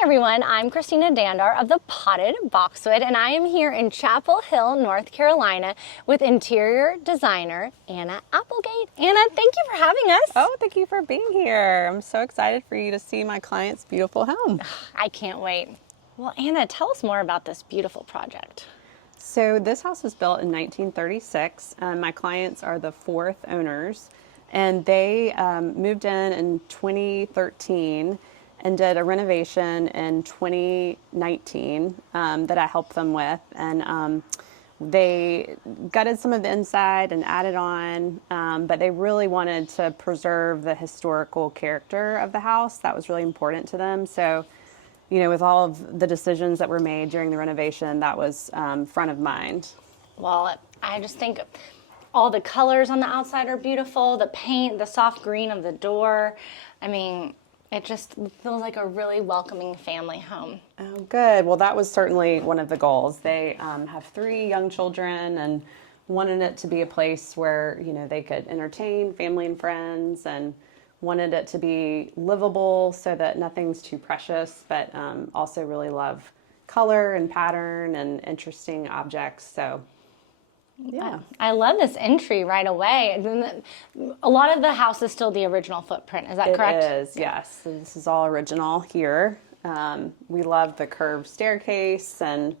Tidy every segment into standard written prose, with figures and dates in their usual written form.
Hi everyone, I'm Christina Dandar of the Potted Boxwood, and I am here in Chapel Hill, North Carolina with interior designer Anna Applegate. Anna, thank you for having us. Oh, thank you for being here. I'm so excited for you to see my client's beautiful home. I can't wait. Well, Anna, tell us more about this beautiful project. So this house was built in 1936. My clients are the fourth owners, and they moved in 2013 and did a renovation in 2019 that I helped them with. And they gutted some of the inside and added on, but they really wanted to preserve the historical character of the house. That was really important to them. So, you know, with all of the decisions that were made during the renovation, that was front of mind. Well, I just think all the colors on the outside are beautiful. The paint, the soft green of the door. I mean, it just feels like a really welcoming family home. Oh, good. Well, that was certainly one of the goals. They have 3 young children and wanted it to be a place where, you know, they could entertain family and friends, and wanted it to be livable so that nothing's too precious, but also really love color and pattern and interesting objects. So yeah. I love this entry right away. A lot of the house is still the original footprint. Is that correct? It is, yes. So this is all original here. We love the curved staircase and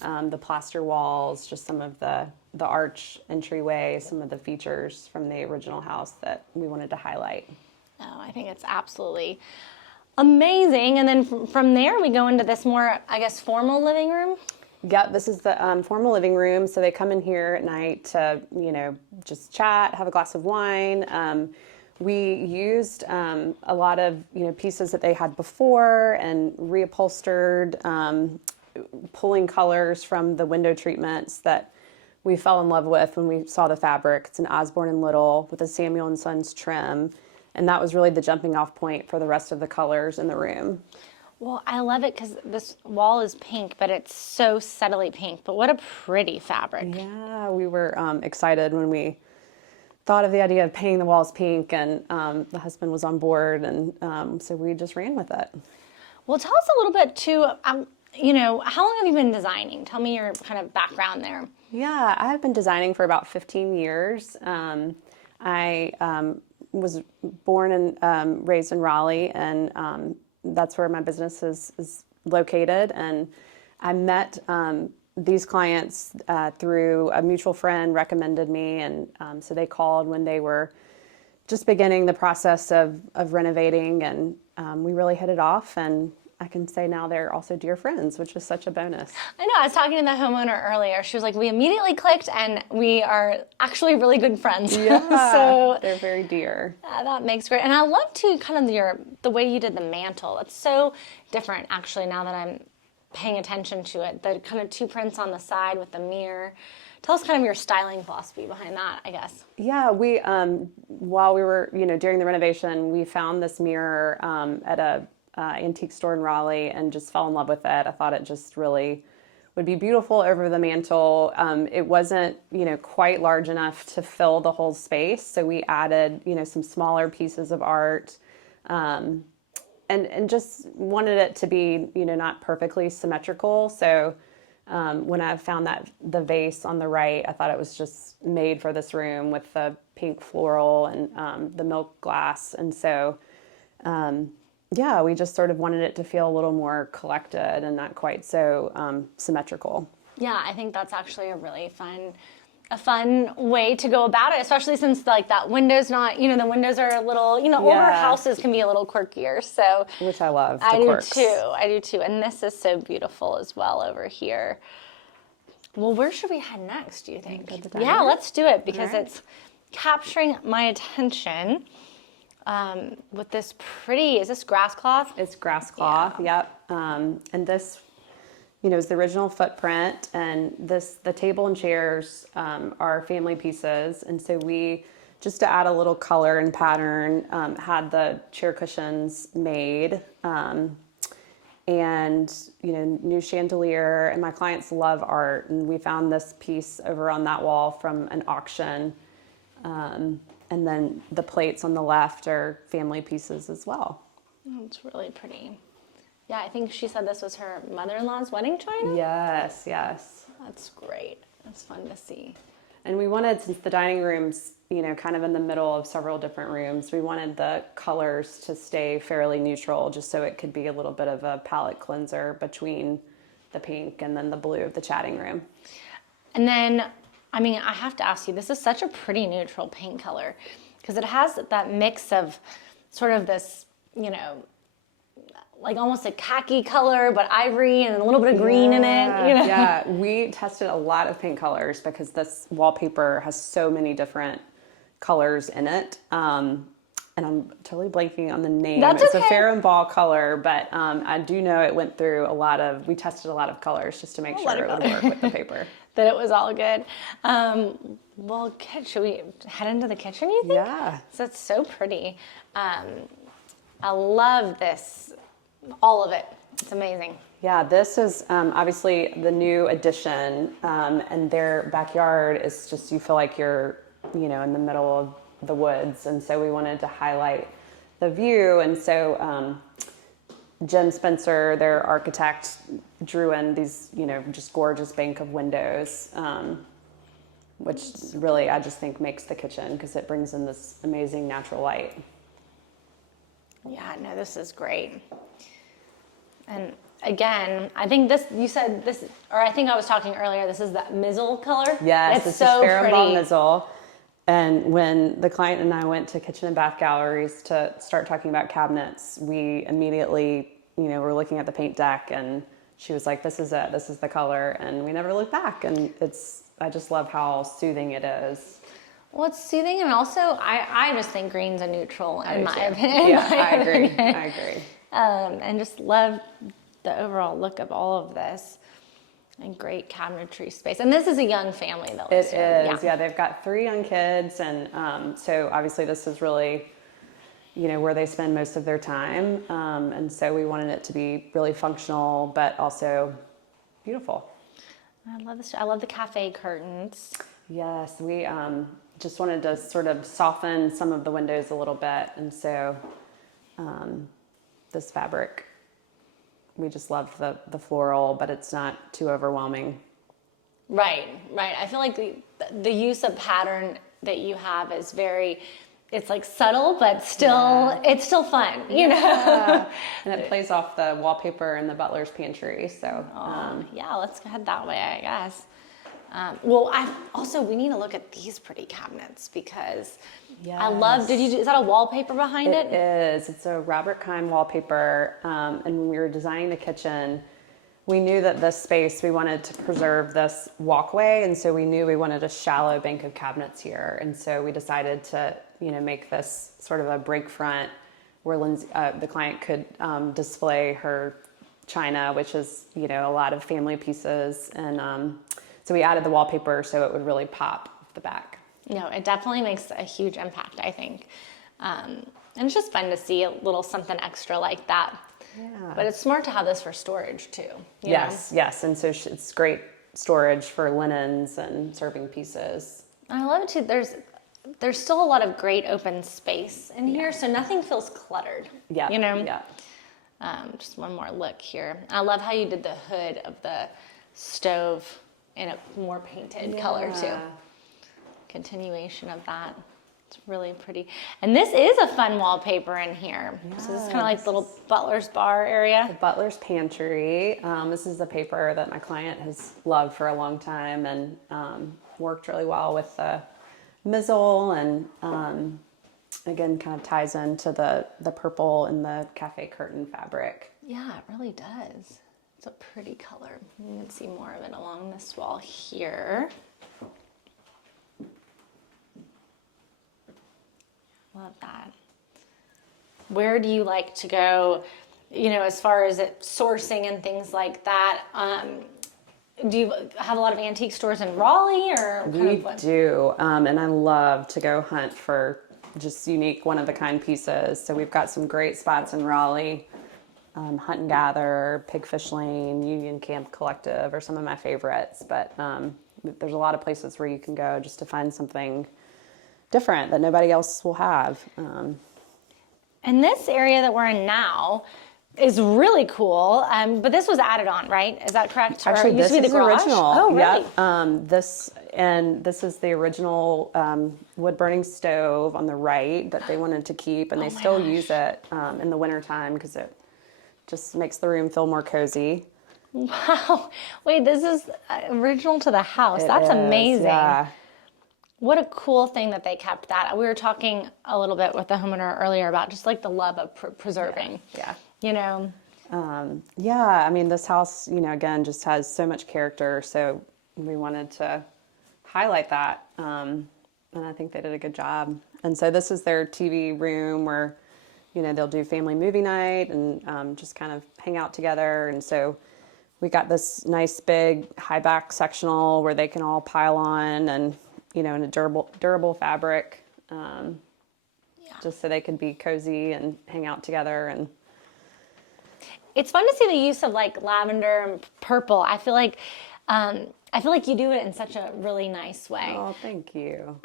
the plaster walls, just some of the arch entryway, some of the features from the original house that we wanted to highlight. Oh, I think it's absolutely amazing. And then from there, we go into this more, I guess, formal living room. Yep, this is the formal living room. So they come in here at night to, you know, just chat, have a glass of wine. We used a lot of, you know, pieces that they had before and reupholstered, pulling colors from the window treatments that we fell in love with when we saw the fabric. It's an Osborne and Little with a Samuel and Sons trim. And that was really the jumping off point for the rest of the colors in the room. Well, I love it because this wall is pink, but it's so subtly pink. But what a pretty fabric. Yeah, we were excited when we thought of the idea of painting the walls pink, and the husband was on board, and so we just ran with it. Well, tell us a little bit too, you know, how long have you been designing? Tell me your kind of background there. Yeah, I've been designing for about 15 years. I was born and raised in Raleigh, and that's where my business is located. And I met these clients through a mutual friend recommended me, and so they called when they were just beginning the process of renovating, and we really hit it off, and I can say now they're also dear friends, which is such a bonus. I know, I was talking to the homeowner earlier. She was like, we immediately clicked, and we are actually really good friends. Yeah, so they're very dear. That makes great. And I love too kind of the way you did the mantle. It's so different actually now that I'm paying attention to it. The kind of 2 prints on the side with the mirror. Tell us kind of your styling philosophy behind that, I guess. Yeah, we while we were, you know, during the renovation, we found this mirror at a antique store in Raleigh and just fell in love with it. I thought it just really would be beautiful over the mantle. It wasn't, you know, quite large enough to fill the whole space, so we added, you know, some smaller pieces of art, and just wanted it to be, you know, not perfectly symmetrical. So when I found that the vase on the right, I thought it was just made for this room with the pink floral and the milk glass, and so. Yeah, we just sort of wanted it to feel a little more collected and not quite so symmetrical. Yeah, I think that's actually a really fun way to go about it, especially since like that window's not, you know, the windows are a little, you know, older houses can be a little quirkier. So which I love. I do too. And this is so beautiful as well over here. Well, where should we head next, do you think? Yeah, let's do it because it's capturing my attention. With this pretty, is this grasscloth? It's grasscloth, yep. And this, you know, is the original footprint, and the table and chairs are family pieces, and so we, just to add a little color and pattern, had the chair cushions made, and, you know, new chandelier, and my clients love art, and we found this piece over on that wall from an auction. And then the plates on the left are family pieces as well. Oh, it's really pretty. Yeah, I think she said this was her mother-in-law's wedding china. Yes, yes. That's great. That's fun to see. And we wanted, since the dining room's, kind of in the middle of several different rooms, we wanted the colors to stay fairly neutral, just so it could be a little bit of a palette cleanser between the pink and then the blue of the chatting room. And then, I mean, I have to ask you, this is such a pretty neutral paint color, because it has that mix of sort of this, like almost a khaki color, but ivory and a little bit of green in it. Yeah, we tested a lot of paint colors because this wallpaper has so many different colors in it. And I'm totally blanking on the name. It's okay. a fair and ball color, but I do know it went through we tested a lot of colors just to make sure it would work with the paper. That it was all good. Well, good. Should we head into the kitchen, you think? Yeah. So it's so pretty. I love this, all of it. It's amazing. Yeah, this is obviously the new addition, and their backyard is just, you feel like you're, in the middle of the woods, and so we wanted to highlight the view, and so Jim Spencer, their architect, drew in these, just gorgeous bank of windows, which really I just think makes the kitchen, because it brings in this amazing natural light. Yeah, no, this is great. And again, I think you said this, or I think I was talking earlier, this is that Mizzle color. Yes, it's this so is Fair and Ball pretty. Mizzle. And when the client and I went to Kitchen and Bath Galleries to start talking about cabinets, we immediately, were looking at the paint deck, and she was like, this is it, this is the color. And we never looked back. And I just love how soothing it is. Well, it's soothing, and also I just think green's a neutral in my opinion. Yeah, I agree. And just love the overall look of all of this. And great cabinetry space. And this is a young family that lives here. It is, yeah. They've got 3 young kids, and so obviously this is really, where they spend most of their time. And so we wanted it to be really functional, but also beautiful. I love this. I love the cafe curtains. Yes, we just wanted to sort of soften some of the windows a little bit, and so this fabric, we just love the floral, but it's not too overwhelming. Right. I feel like the use of pattern that you have is it's like subtle, but still, it's still fun, And it plays off the wallpaper in the butler's pantry, so. Yeah, let's head that way, I guess. We need to look at these pretty cabinets, because I love, is that a wallpaper behind it? It is. It's a Robert Keim wallpaper. And when we were designing the kitchen, we knew that this space, we wanted to preserve this walkway. And so we knew we wanted a shallow bank of cabinets here. And so we decided to, make this sort of a break front where the client could display her china, which is, a lot of family pieces. And so we added the wallpaper so it would really pop off the back. No, it definitely makes a huge impact, I think. And it's just fun to see a little something extra like that. Yeah. But it's smart to have this for storage too. Yes. And so it's great storage for linens and serving pieces. I love it too. There's still a lot of great open space in here, so nothing feels cluttered. Yeah. Yeah. Just one more look here. I love how you did the hood of the stove in a more painted color too. Continuation of that. It's really pretty. And this is a fun wallpaper in here. Yes. So this is kind of like the little butler's bar area. The butler's pantry. This is the paper that my client has loved for a long time, and worked really well with the Mizzle, and again kind of ties into the purple and the cafe curtain fabric. Yeah, it really does. It's a pretty color. You can see more of it along this wall here. Love that. Where do you like to go, as far as sourcing and things like that? Do you have a lot of antique stores in Raleigh, or We do, and I love to go hunt for just unique, one-of-a-kind pieces. So we've got some great spots in Raleigh. Hunt and Gather, Pigfish Lane, Union Camp Collective are some of my favorites, but there's a lot of places where you can go just to find something different that nobody else will have. And this area that we're in now, is really cool. But this was added on, right? Is that correct? Actually, or it this used to be is the garage? original. Oh, really? This is the original wood burning stove on the right that they wanted to keep, and they still use it in the wintertime because it just makes the room feel more cozy. Wow. Wait, this is original to the house. That's amazing. Yeah. What a cool thing that they kept that. We were talking a little bit with the homeowner earlier about just like the love of preserving. Yeah. You know? I mean, this house, again, just has so much character. So we wanted to highlight that. And I think they did a good job. And so this is their TV room where, they'll do family movie night and just kind of hang out together. And so we got this nice big high back sectional where they can all pile on and, in a durable fabric, just so they could be cozy and hang out together. And it's fun to see the use of like lavender and purple. I feel like you do it in such a really nice way. Oh, thank you.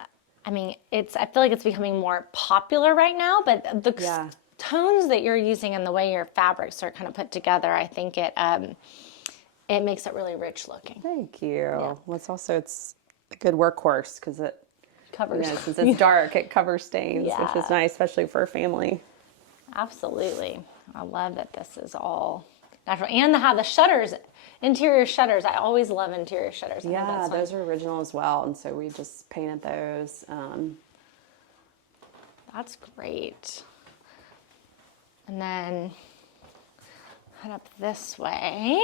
I mean, I feel like it's becoming more popular right now, but the tones that you're using and the way your fabrics are kind of put together, I think it makes it really rich looking. Thank you. Yeah. Well, it's a good workhorse because it covers. Since it's dark, it covers stains, which is nice, especially for a family. Absolutely. I love that this is all natural. And to have the shutters, interior shutters. I always love interior shutters. Yeah, those are original as well. And so we just painted those. That's great. And then head up this way.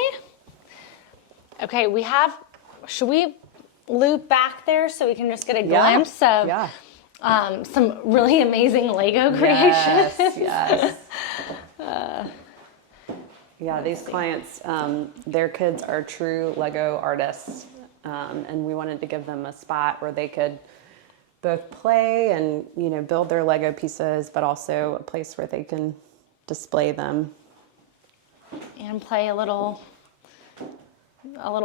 Okay, should we loop back there so we can just get a glimpse of some really amazing Lego creations? Yes. These clients, their kids are true Lego artists, and we wanted to give them a spot where they could both play and build their Lego pieces, but also a place where they can display them and play a little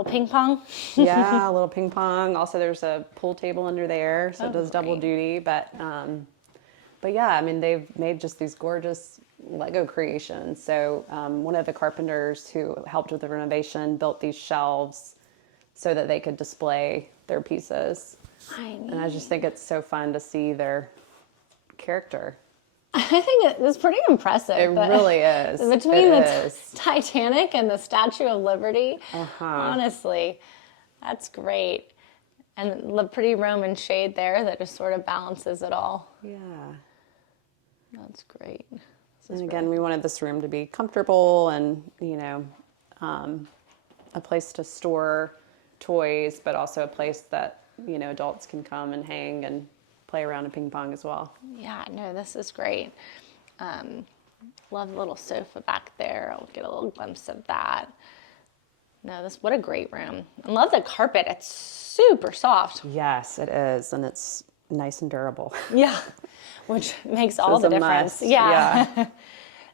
ping pong. Yeah, a little ping pong. Also, there's a pool table under there, so it does double duty. But yeah, I mean, they've made just these gorgeous Lego creations. So one of the carpenters who helped with the renovation built these shelves so that they could display their pieces. And I just think it's so fun to see their character. I think it's pretty impressive. It really is. Between the Titanic and the Statue of Liberty, honestly, that's great. And the pretty Roman shade there that just sort of balances it all. Yeah. That's great. And again, we wanted this room to be comfortable and, a place to store toys, but also a place that, adults can come and hang and play around in ping pong as well. Yeah, no, this is great. Love the little sofa back there. I'll get a little glimpse of that. No, what a great room. I love the carpet. It's super soft. Yes, it is. And it's nice and durable. Yeah, which makes all the difference. Yeah.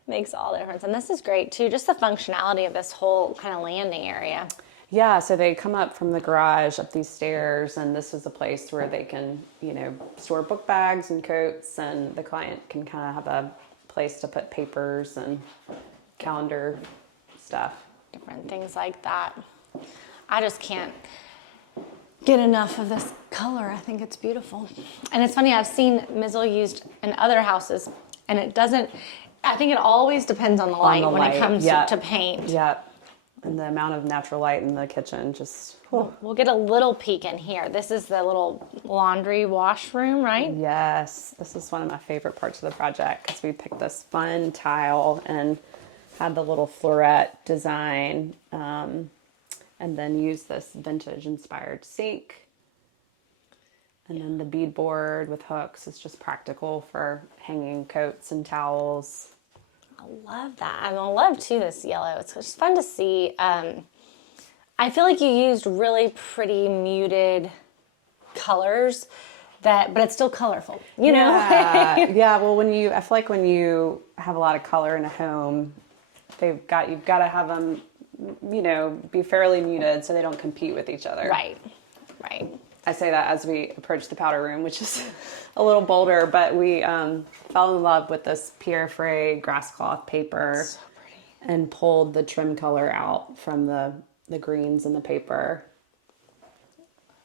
Makes all the difference. And this is great too, just the functionality of this whole kind of landing area. Yeah, so they come up from the garage up these stairs, and this is a place where they can, store book bags and coats, and the client can kind of have a place to put papers and calendar stuff. Different things like that. I just can't get enough of this color. I think it's beautiful. And it's funny, I've seen Mizzle used in other houses, and I think it always depends on the light when it comes to paint. Yeah. And the amount of natural light in the kitchen just... We'll get a little peek in here. This is the little laundry wash room, right? Yes. This is one of my favorite parts of the project because we picked this fun tile and had the little floret design and then used this vintage-inspired sink. And then the beadboard with hooks is just practical for hanging coats and towels. I love that. I love too this yellow. It's just fun to see. I feel like you used really pretty muted colors but it's still colorful, you know? Yeah. Well, I feel like when you have a lot of color in a home, you've got to have them, be fairly muted so they don't compete with each other. Right. I say that as we approach the powder room, which is a little bolder, but we fell in love with this Pierre Frey grasscloth paper. So pretty. and pulled the trim color out from the greens in the paper.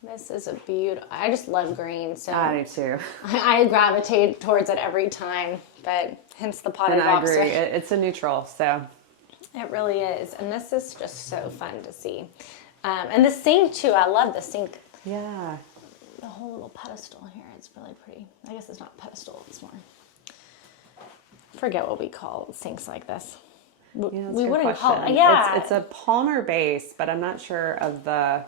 This is a beautiful, I just love green, so I do too. I gravitate towards it every time, but hence the potted And I boxwood. agree. It's a neutral, so. It really is, and this is just so fun to see. And the sink too, I love the sink. Yeah. The whole little pedestal here is really pretty. I guess it's not pedestal, it's more, forget what we call sinks like this. We wouldn't call it, yeah. It's a Palmer base, but I'm not sure of the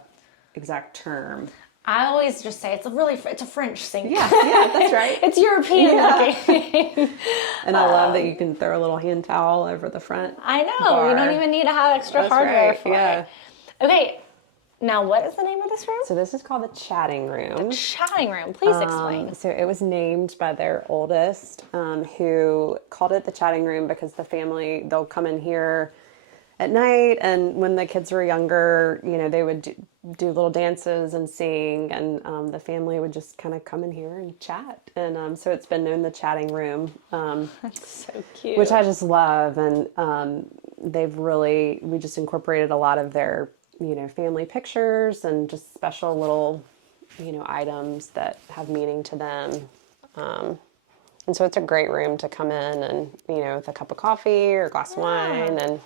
exact term. I always just say it's a French sink. Yeah, that's right. It's European looking. And I love that you can throw a little hand towel over the front. I know. bar. You don't even need to have extra That's hardware right, for yeah. it. Okay, now what is the name of this room? So this is called the chatting room. Chatting room. Please explain. So it was named by their oldest, who called it the chatting room because the family, they'll come in here at night, and when the kids were younger, you know, they would do little dances and sing, and the family would just kind of come in here and chat. And so it's been known the chatting room. That's so cute. Which I just love. And we just incorporated a lot of their, you know, family pictures and just special little, you know, items that have meaning to them. And so it's a great room to come in and, you know, with a cup of coffee or a glass of wine and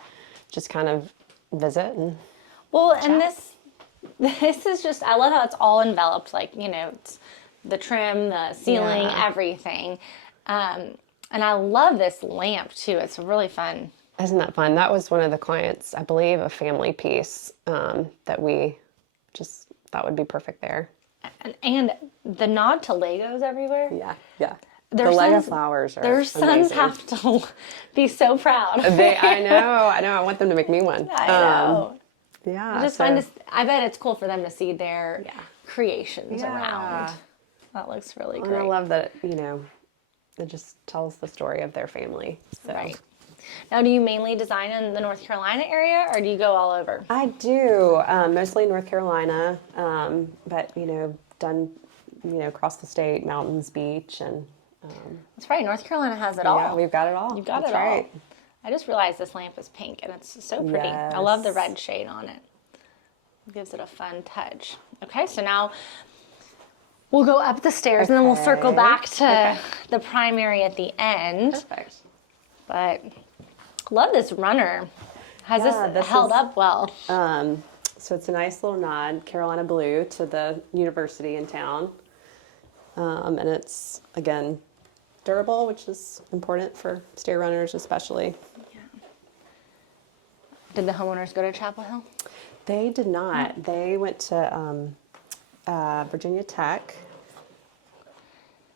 just kind of visit and chat. And this is just, I love how it's all enveloped, like, you know, it's the trim, the ceiling, everything. And I love this lamp too. It's really fun. Isn't that fun? That was one of the clients, I believe, a family piece that we just thought would be perfect there. And the nod to Legos everywhere. Yeah. Their the Lego sons, flowers are Their sons amazing. have to be so proud. I know. I want them to make me one. I know. Yeah. I just find this, I bet it's cool for them to see their creations Yeah. around. That looks really And great. I love that, you know, it just tells the story of their family. So. Right. Now, do you mainly design in the North Carolina area, or do you go all over? I do, mostly North Carolina, but, you know, done, you know, across the state, mountains, beach, and... That's right. North Carolina has it all. Yeah, we've got it all. You've got That's it all. right. I just realized this lamp is pink, and it's so pretty. Yes. I love the red shade on it. It gives it a fun touch. Okay, so now we'll go up the stairs, and then we'll circle back to the primary at the end. Perfect. But love this runner. Has this held up well? So it's a nice little nod, Carolina blue, to the university in town. And it's, again, durable, which is important for stair runners especially. Yeah. Did the homeowners go to Chapel Hill? They did not. They went to Virginia Tech,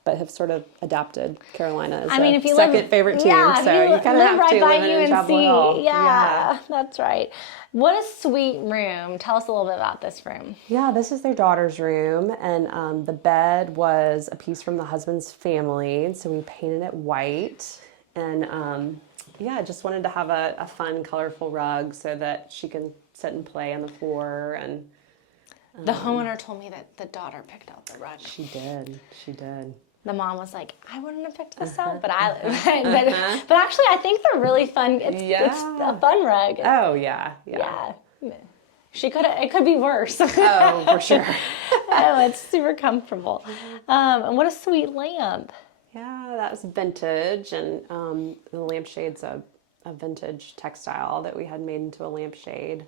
but have sort of adopted Carolina as if you second live, favorite team. Yeah, so you kind of have right to by live in Chapel Hill. Yeah, that's right. What a sweet room. Tell us a little bit about this room. Yeah, this is their daughter's room, and the bed was a piece from the husband's family, and so we painted it white. And I just wanted to have a fun, colorful rug so that she can sit and play on the floor. And the homeowner told me that the daughter picked out the rug. She did. The mom was like, I wouldn't have picked this out, but but actually, I think they're really fun. It's a fun rug. Oh yeah. It could be worse. Oh, for sure. Oh, it's super comfortable. And what a sweet lamp. Yeah, that was vintage, and the lampshade's a vintage textile that we had made into a lampshade.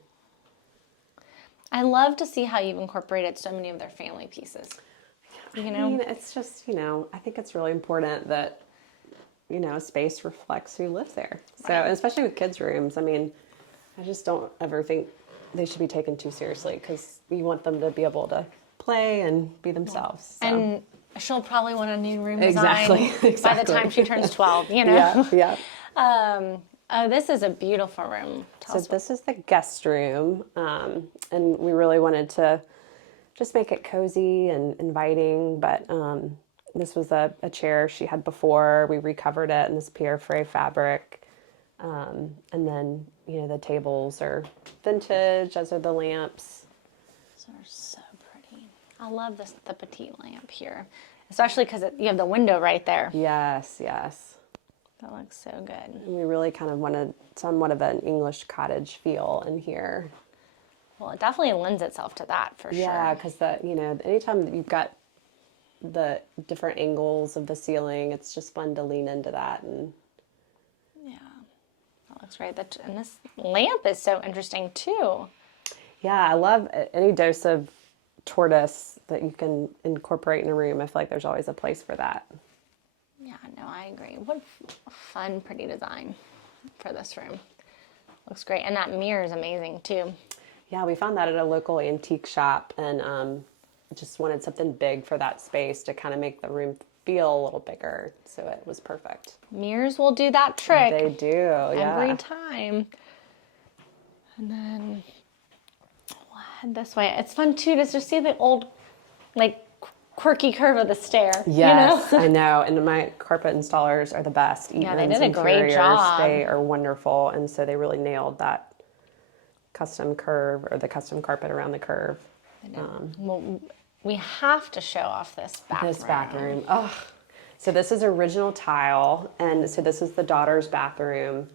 I love to see how you've incorporated so many of their family pieces. You know? I mean, it's just, I think it's really important that, a space reflects who lives there. So, and especially with kids' rooms, I just don't ever think they should be taken too seriously, because you want them to be able to play and be themselves. So. And she'll probably want a new room exactly. design by the time she turns 12, Yeah. Oh, this is a beautiful room. This is the guest room, and we really wanted to just make it cozy and inviting, but this was a chair she had before. We recovered it in this Pierre Frey fabric, and then, the tables are vintage, as are the lamps. These are so pretty. I love the petite lamp here, especially because you have the window right there. Yes. That looks so good. And we really kind of wanted somewhat of an English cottage feel in here. Well, it definitely lends itself to that for sure. Yeah, because anytime that you've got the different angles of the ceiling, it's just fun to lean into that. And yeah, that looks great. And this lamp is so interesting too. yeah, I love any dose of tortoise that you can incorporate in a room. I feel like there's always a place for that. Yeah, no, I agree. What a fun, pretty design for this room. Looks great. And that mirror is amazing too. Yeah, we found that at a local antique shop, and just wanted something big for that space to kind of make the room feel a little bigger. So it was perfect. Mirrors will do that trick. They do, yeah. Every time. And then we'll head this way. It's fun too to just see the old, like, quirky curve of the stair. Yes, you know? I know. And my carpet installers are the best. Yeah, they did a great job. They are wonderful, and so they really nailed that custom curve, or the custom carpet around the curve. Well, we have to show off this bathroom. This bathroom. Oh, so this is original tile, and so this is the daughter's bathroom,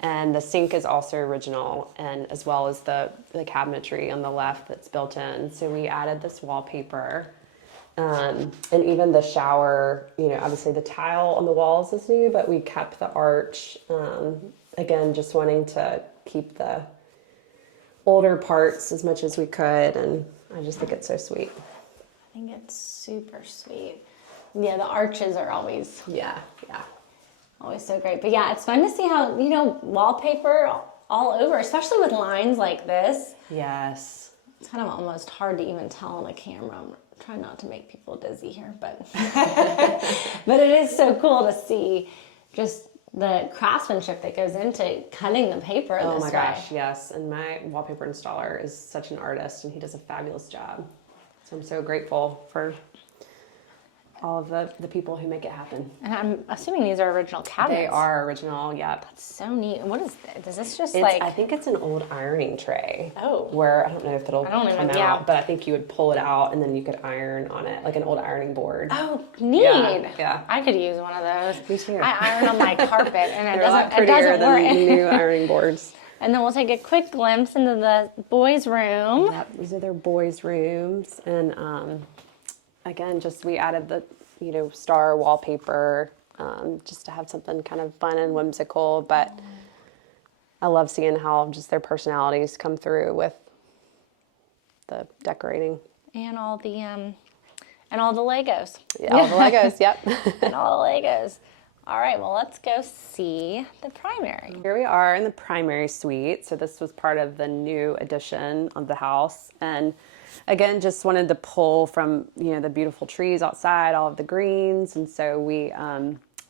and the sink is also original, and as well as the cabinetry on the left that's built in. So we added this wallpaper, and even the shower. Obviously the tile on the walls is new, but we kept the arch. Again, just wanting to keep the older parts as much as we could, and I just think it's so sweet. I think it's super sweet. Yeah, the arches are always always so great. But yeah, it's fun to see how, wallpaper all over, especially with lines like this. Yes. It's kind of almost hard to even tell on the camera. I'm trying not to make people dizzy here, but but it is so cool to see just the craftsmanship that goes into cutting the paper this way. Oh my gosh, yes. And my wallpaper installer is such an artist, and he does a fabulous job. So I'm so grateful for all of the people who make it happen. And I'm assuming these are original cabinets. They are original, yep. That's so neat. What is this? Is this just I think it's an old ironing tray. Oh. Where, I don't know if it'll come out, yeah. but I think you would pull it out and then you could iron on it, like an old ironing board. Oh, neat. Yeah. I could use one of those. Me too. I iron on my carpet and it They're a lot doesn't prettier than work. new ironing boards. And then we'll take a quick glimpse into the boys' room. Yep, these are their boys' rooms. And again, just we added the star wallpaper just to have something kind of fun and whimsical. But I love seeing how just their personalities come through with the decorating. And all the Legos. Yeah, all the Legos, yep. And all the Legos. All right, well, let's go see the primary. Here we are in the primary suite. So this was part of the new addition of the house. And again, just wanted to pull from, the beautiful trees outside, all of the greens. And so we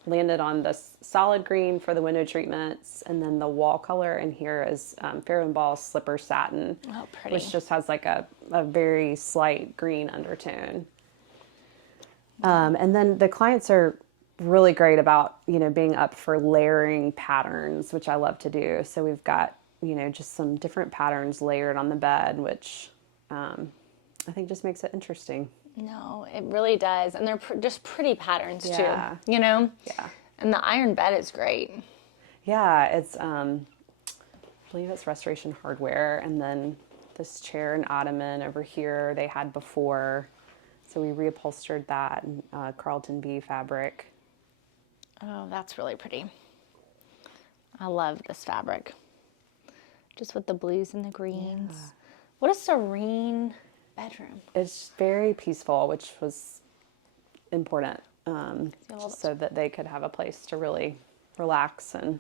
landed on this solid green for the window treatments. And then the wall color in here is Fair & Ball Slipper Satin. Oh, pretty. Which just has like a very slight green undertone. And then the clients are really great about, being up for layering patterns, which I love to do. So we've got, just some different patterns layered on the bed, which I think just makes it interesting. No, it really does. And they're just pretty patterns Yeah. too, Yeah. And the iron bed is great. Yeah, it's, I believe it's Restoration Hardware. And then this chair and ottoman over here they had before. So we reupholstered that in Carlton B fabric. Oh, that's really pretty. I love this fabric. Just with the blues and the greens. Yeah. What a serene bedroom. It's very peaceful, which was important, just so that they could have a place to really relax. And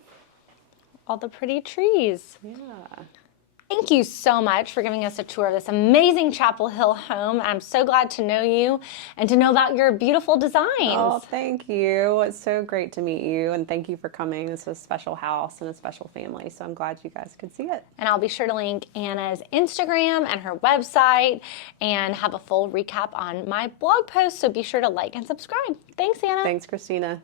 all the pretty trees. Yeah. Thank you so much for giving us a tour of this amazing Chapel Hill home. I'm so glad to know you and to know about your beautiful designs. Oh, thank you. It's so great to meet you, and thank you for coming. This is a special house and a special family, so I'm glad you guys could see it. And I'll be sure to link Anna's Instagram and her website and have a full recap on my blog post, so be sure to like and subscribe. Thanks, Anna. Thanks, Christina.